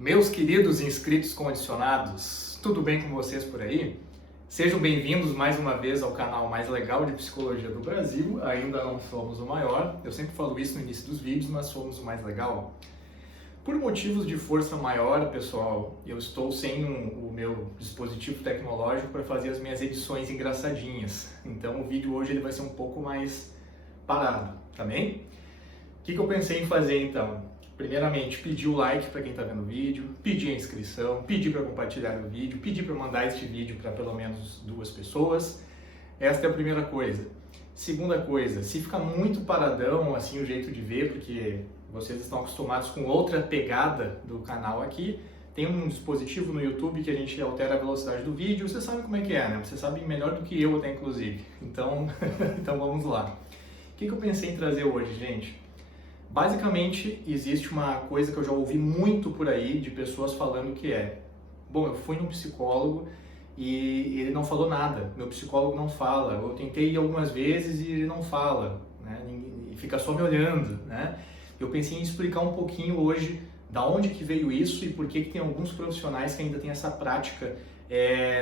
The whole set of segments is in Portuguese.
Meus queridos inscritos condicionados, tudo bem com vocês por aí? Sejam bem-vindos mais uma vez ao canal mais legal de psicologia do Brasil. Ainda não somos o maior, eu sempre falo isso no início dos vídeos, mas somos o mais legal. Por motivos de força maior, pessoal, eu estou sem o meu dispositivo tecnológico para fazer as minhas edições engraçadinhas. Então o vídeo hoje ele vai ser um pouco mais parado, tá bem? O que eu pensei em fazer então? Primeiramente, pedir o like para quem está vendo o vídeo, pedir a inscrição, pedir para compartilhar o vídeo, pedir para mandar este vídeo para pelo menos 2 pessoas. Esta é a primeira coisa. Segunda coisa, se ficar muito paradão assim o jeito de ver, porque vocês estão acostumados com outra pegada do canal aqui, tem um dispositivo no YouTube que a gente altera a velocidade do vídeo, você sabe como é que é, né? Você sabe melhor do que eu até inclusive. Então, então vamos lá. O que eu pensei em trazer hoje, gente? Basicamente, existe uma coisa que eu já ouvi muito por aí de pessoas falando que é: bom, eu fui num psicólogo e ele não falou nada, meu psicólogo não fala, eu tentei ir algumas vezes e ele não fala, né? E fica só me olhando, né? Eu pensei em explicar um pouquinho hoje da onde que veio isso e por que tem alguns profissionais que ainda têm essa prática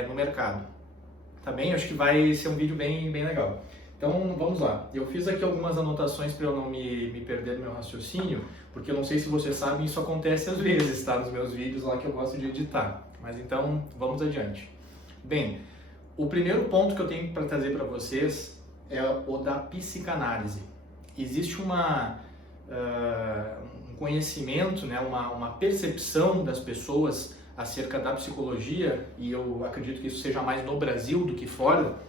no mercado. Tá bem? Acho que vai ser um vídeo bem legal. Então vamos lá, eu fiz aqui algumas anotações para eu não me perder no meu raciocínio, porque eu não sei se vocês sabem, isso acontece às vezes, tá? Nos meus vídeos lá que eu gosto de editar. Mas então, vamos adiante. Bem, o primeiro ponto que eu tenho para trazer para vocês é o da psicanálise. Existe um conhecimento, né? uma percepção das pessoas acerca da psicologia, e eu acredito que isso seja mais no Brasil do que fora,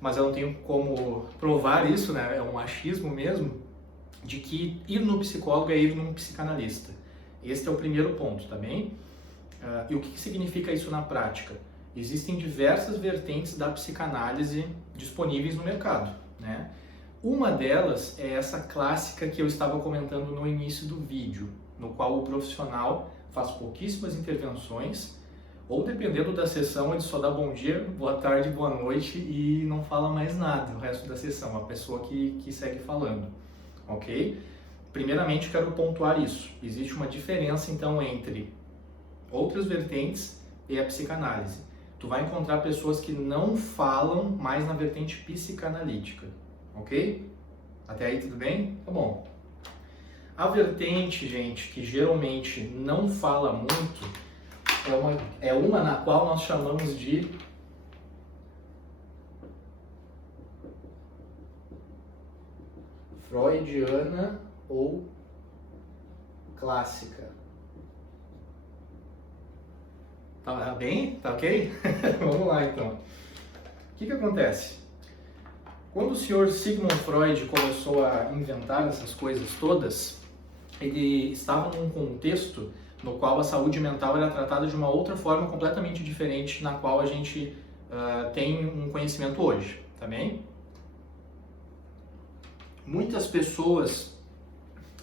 mas eu não tenho como provar isso, né? É um achismo mesmo, de que ir no psicólogo é ir num psicanalista. Esse é o primeiro ponto, tá bem? E o que significa isso na prática? Existem diversas vertentes da psicanálise disponíveis no mercado, né? Uma delas é essa clássica que eu estava comentando no início do vídeo, no qual o profissional faz pouquíssimas intervenções, ou dependendo da sessão, ele só dá bom dia, boa tarde, boa noite e não fala mais nada o resto da sessão, a pessoa que segue falando, ok? Primeiramente, quero pontuar isso. Existe uma diferença, então, entre outras vertentes e a psicanálise. Tu vai encontrar pessoas que não falam mais na vertente psicanalítica, ok? Até aí tudo bem? Tá bom. A vertente, gente, que geralmente não fala muito, é uma na qual nós chamamos de freudiana ou clássica. Tá bem? Tá ok? Vamos lá então. O que acontece? Quando o senhor Sigmund Freud começou a inventar essas coisas todas, ele estava num contexto no qual a saúde mental era tratada de uma outra forma completamente diferente na qual a gente tem um conhecimento hoje, tá bem? Muitas pessoas,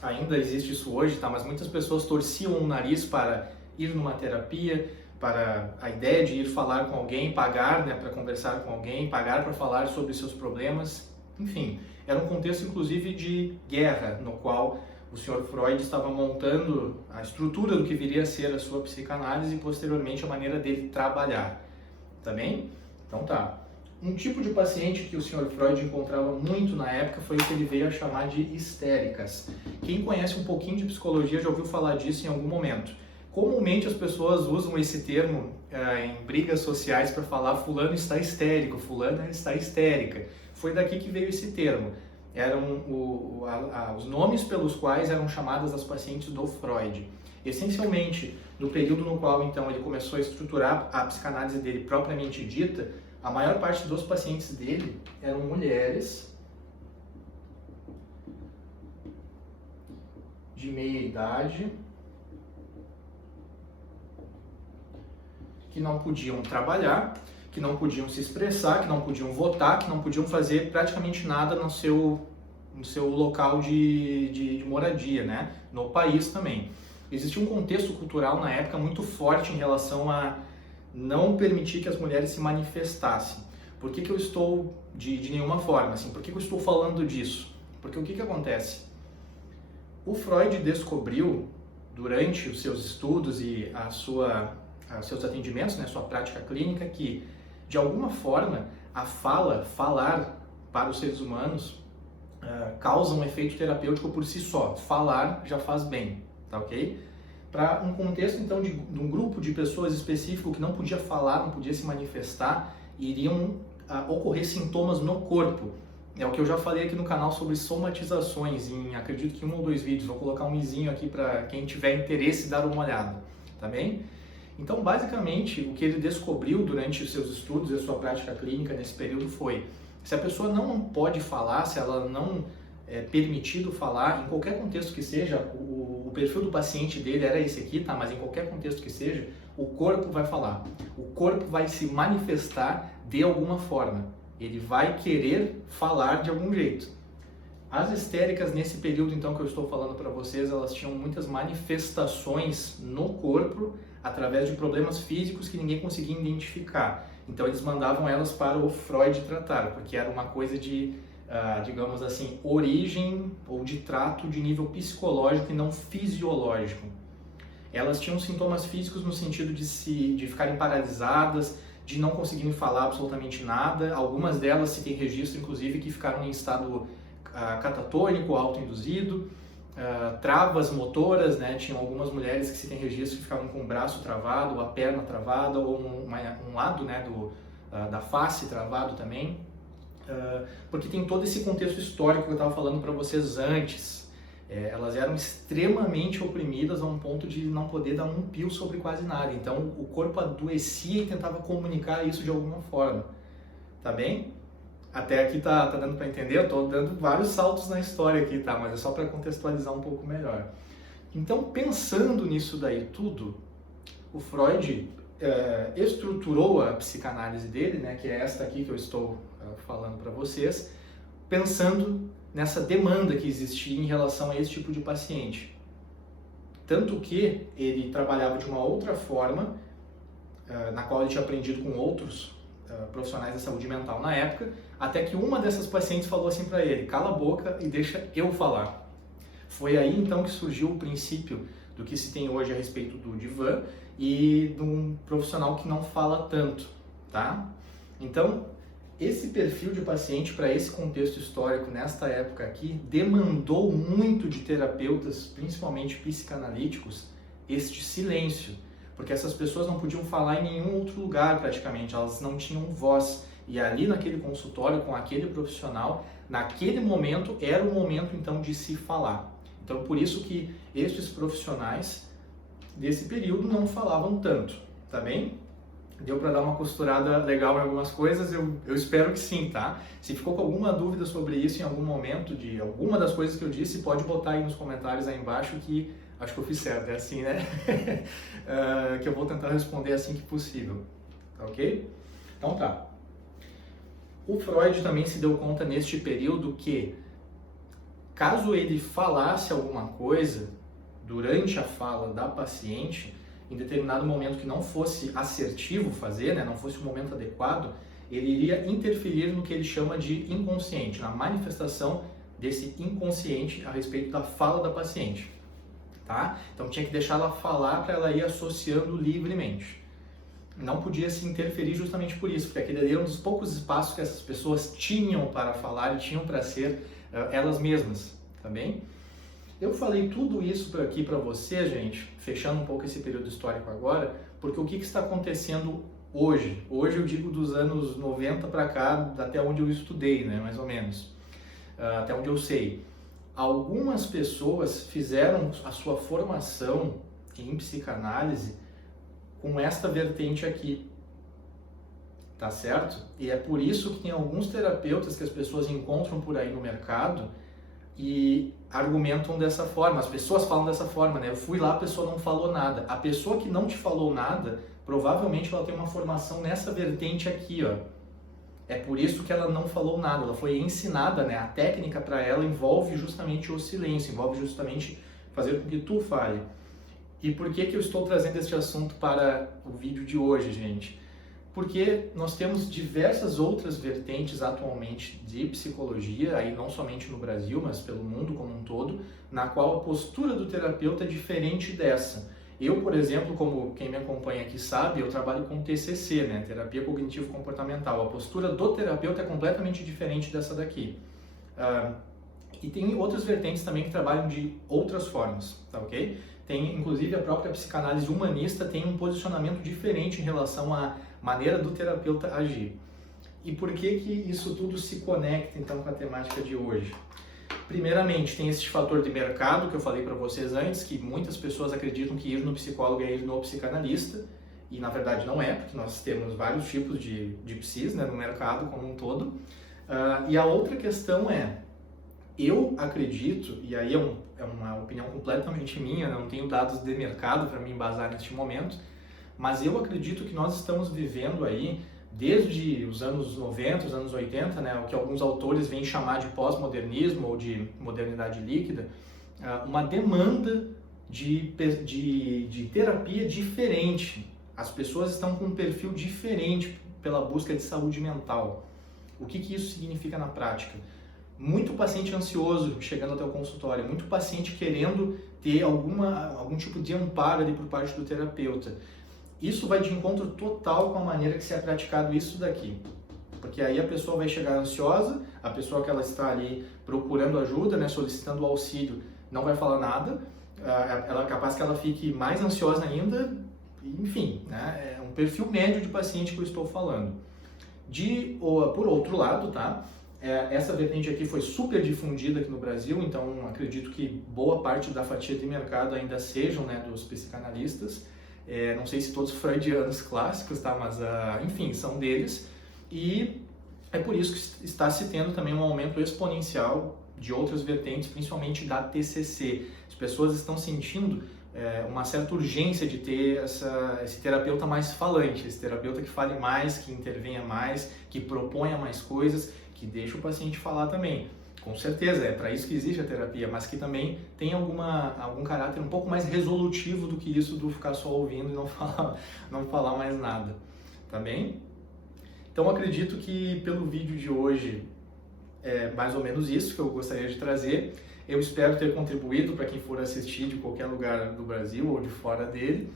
ainda existe isso hoje, tá? Mas muitas pessoas torciam o nariz para ir numa terapia, para a ideia de ir falar com alguém, pagar, né, para conversar com alguém, pagar para falar sobre seus problemas, enfim. Era um contexto inclusive de guerra, no qual o Sr. Freud estava montando a estrutura do que viria a ser a sua psicanálise e posteriormente a maneira dele trabalhar, tá bem? Então tá. Um tipo de paciente que o Sr. Freud encontrava muito na época foi o que ele veio a chamar de histéricas. Quem conhece um pouquinho de psicologia já ouviu falar disso em algum momento. Comumente as pessoas usam esse termo em brigas sociais para falar fulano está histérico, fulana está histérica. Foi daqui que veio esse termo. Eram os nomes pelos quais eram chamadas as pacientes do Freud. Essencialmente, no período no qual então ele começou a estruturar a psicanálise dele propriamente dita, a maior parte dos pacientes dele eram mulheres de meia idade que não podiam trabalhar, que não podiam se expressar, que não podiam votar, que não podiam fazer praticamente nada no seu local de moradia, né? No país também. Existia um contexto cultural na época muito forte em relação a não permitir que as mulheres se manifestassem. Por que eu estou, de nenhuma forma, assim, por que eu estou falando disso? Porque o que acontece? O Freud descobriu durante os seus estudos e seus atendimentos, né, sua prática clínica, que de alguma forma falar para os seres humanos causa um efeito terapêutico por si só. Falar já faz bem, tá ok? Para um contexto então de um grupo de pessoas específico que não podia falar, não podia se manifestar, iriam ocorrer sintomas no corpo. É o que eu já falei aqui no canal sobre somatizações, em acredito que 1 ou 2 vídeos. Vou colocar um izinho aqui para quem tiver interesse dar uma olhada, tá bem? Então, basicamente, o que ele descobriu durante os seus estudos e a sua prática clínica nesse período foi: se a pessoa não pode falar, se ela não é permitido falar, em qualquer contexto que seja, o perfil do paciente dele era esse aqui, tá? Mas em qualquer contexto que seja, o corpo vai falar, o corpo vai se manifestar de alguma forma. Ele vai querer falar de algum jeito. As histéricas, nesse período então que eu estou falando para vocês, elas tinham muitas manifestações no corpo através de problemas físicos que ninguém conseguia identificar. Então eles mandavam elas para o Freud tratar, porque era uma coisa de, digamos assim, origem ou de trato de nível psicológico e não fisiológico. Elas tinham sintomas físicos no sentido de ficarem paralisadas, de não conseguirem falar absolutamente nada. Algumas delas se tem registro, inclusive, que ficaram em estado catatônico, autoinduzido, travas motoras, né? Tinham algumas mulheres que se tem registro que ficavam com o braço travado, ou a perna travada, ou um lado, né, da face travado também, porque tem todo esse contexto histórico que eu estava falando para vocês antes. Elas eram extremamente oprimidas a um ponto de não poder dar um pio sobre quase nada. Então o corpo adoecia e tentava comunicar isso de alguma forma. Tá bem? Até aqui tá dando para entender? Eu tô dando vários saltos na história aqui, tá? Mas é só para contextualizar um pouco melhor. Então, pensando nisso daí tudo, o Freud estruturou a psicanálise dele, né, que é esta aqui que eu estou falando para vocês, pensando nessa demanda que existia em relação a esse tipo de paciente. Tanto que ele trabalhava de uma outra forma, na qual ele tinha aprendido com outros profissionais da saúde mental na época, até que uma dessas pacientes falou assim para ele: cala a boca e deixa eu falar. Foi aí então que surgiu o princípio do que se tem hoje a respeito do divã e de um profissional que não fala tanto, tá? Então, esse perfil de paciente para esse contexto histórico nesta época aqui demandou muito de terapeutas, principalmente psicanalíticos, este silêncio, porque essas pessoas não podiam falar em nenhum outro lugar praticamente, elas não tinham voz, e ali naquele consultório com aquele profissional, naquele momento era o momento então de se falar. Então por isso que estes profissionais desse período não falavam tanto, tá bem? Deu para dar uma costurada legal em algumas coisas? Eu espero que sim, tá? Se ficou com alguma dúvida sobre isso em algum momento, de alguma das coisas que eu disse, pode botar aí nos comentários aí embaixo, que acho que eu fiz certo, é assim, né? Que eu vou tentar responder assim que possível, tá ok? Então tá. O Freud também se deu conta neste período que, caso ele falasse alguma coisa durante a fala da paciente, em determinado momento que não fosse assertivo fazer, né, não fosse o momento adequado, ele iria interferir no que ele chama de inconsciente, na manifestação desse inconsciente a respeito da fala da paciente, tá? Então tinha que deixar ela falar para ela ir associando livremente. Não podia se interferir justamente por isso, porque aquele ali era um dos poucos espaços que essas pessoas tinham para falar e tinham para ser elas mesmas, tá bem? Eu falei tudo isso aqui para você, gente, fechando um pouco esse período histórico agora, porque o que está acontecendo hoje? Hoje eu digo dos anos 90 para cá, até onde eu estudei, né, mais ou menos, até onde eu sei. Algumas pessoas fizeram a sua formação em psicanálise com esta vertente aqui, tá certo? E é por isso que tem alguns terapeutas que as pessoas encontram por aí no mercado e argumentam dessa forma, as pessoas falam dessa forma, né? Eu fui lá, a pessoa não falou nada. A pessoa que não te falou nada, provavelmente ela tem uma formação nessa vertente aqui, ó. É por isso que ela não falou nada, ela foi ensinada, né? A técnica para ela envolve justamente o silêncio, envolve justamente fazer com que tu fale. E por que eu estou trazendo este assunto para o vídeo de hoje, gente? Porque nós temos diversas outras vertentes atualmente de psicologia, aí não somente no Brasil, mas pelo mundo como um todo, na qual a postura do terapeuta é diferente dessa. Eu, por exemplo, como quem me acompanha aqui sabe, eu trabalho com TCC, né? Terapia Cognitivo-Comportamental. A postura do terapeuta é completamente diferente dessa daqui. E tem outras vertentes também que trabalham de outras formas, tá ok? Tem, inclusive, a própria psicanálise humanista tem um posicionamento diferente em relação à maneira do terapeuta agir. E por que que isso tudo se conecta, então, com a temática de hoje? Primeiramente, tem esse fator de mercado que eu falei para vocês antes, que muitas pessoas acreditam que ir no psicólogo é ir no psicanalista, e na verdade não é, porque nós temos vários tipos de psis, né, no mercado como um todo. E a outra questão é, eu acredito, e aí é uma opinião completamente minha, não tenho dados de mercado para me embasar neste momento, mas eu acredito que nós estamos vivendo aí, desde os anos 90, os anos 80, né, o que alguns autores vêm chamar de pós-modernismo ou de modernidade líquida, uma demanda de terapia diferente. As pessoas estão com um perfil diferente pela busca de saúde mental. O que isso significa na prática? Muito paciente ansioso chegando até o consultório, muito paciente querendo ter algum tipo de amparo ali por parte do terapeuta. Isso vai de encontro total com a maneira que se é praticado isso daqui. Porque aí a pessoa vai chegar ansiosa, a pessoa que ela está ali procurando ajuda, né, solicitando auxílio, não vai falar nada, ela é capaz que ela fique mais ansiosa ainda, enfim, né, é um perfil médio de paciente que eu estou falando. Por outro lado, tá? Essa vertente aqui foi super difundida aqui no Brasil, então acredito que boa parte da fatia de mercado ainda sejam, né, dos psicanalistas. Não sei se todos freudianos clássicos, tá? Mas enfim, são deles. E é por isso que está se tendo também um aumento exponencial de outras vertentes, principalmente da TCC. As pessoas estão sentindo uma certa urgência de ter esse terapeuta mais falante, esse terapeuta que fale mais, que intervenha mais, que proponha mais coisas, que deixe o paciente falar também. Com certeza, é para isso que existe a terapia, mas que também tem algum caráter um pouco mais resolutivo do que isso do ficar só ouvindo e não falar mais nada, tá bem? Então acredito que pelo vídeo de hoje é mais ou menos isso que eu gostaria de trazer. Eu espero ter contribuído para quem for assistir de qualquer lugar do Brasil ou de fora dele,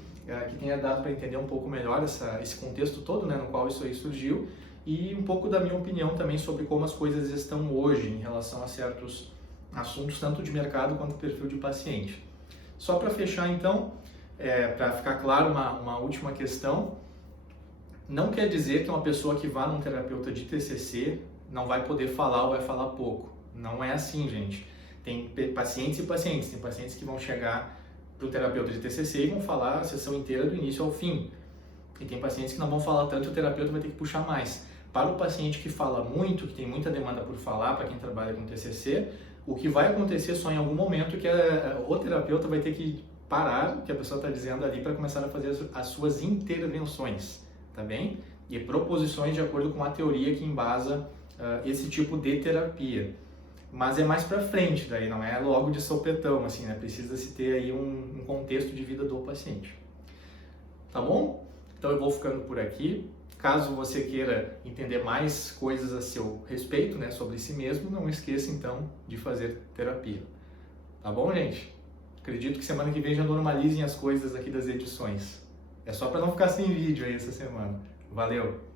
que tenha dado para entender um pouco melhor esse contexto todo, né, no qual isso aí surgiu, e um pouco da minha opinião também sobre como as coisas estão hoje em relação a certos assuntos, tanto de mercado quanto perfil de paciente. Só para fechar então, para ficar claro uma última questão, não quer dizer que uma pessoa que vá num terapeuta de TCC não vai poder falar ou vai falar pouco. Não é assim, gente. Tem pacientes e pacientes. Tem pacientes que vão chegar para o terapeuta de TCC e vão falar a sessão inteira do início ao fim. E tem pacientes que não vão falar tanto e o terapeuta vai ter que puxar mais. Para o paciente que fala muito, que tem muita demanda por falar, para quem trabalha com TCC, o que vai acontecer só em algum momento é que o terapeuta vai ter que parar o que a pessoa está dizendo ali para começar a fazer as suas intervenções, tá bem? E proposições de acordo com a teoria que embasa esse tipo de terapia. Mas é mais para frente, daí não é logo de sopetão, assim, né? Precisa se ter aí um contexto de vida do paciente. Tá bom? Então eu vou ficando por aqui. Caso você queira entender mais coisas a seu respeito, né, sobre si mesmo, não esqueça então de fazer terapia. Tá bom, gente? Acredito que semana que vem já normalizem as coisas aqui das edições. É só para não ficar sem vídeo aí essa semana. Valeu!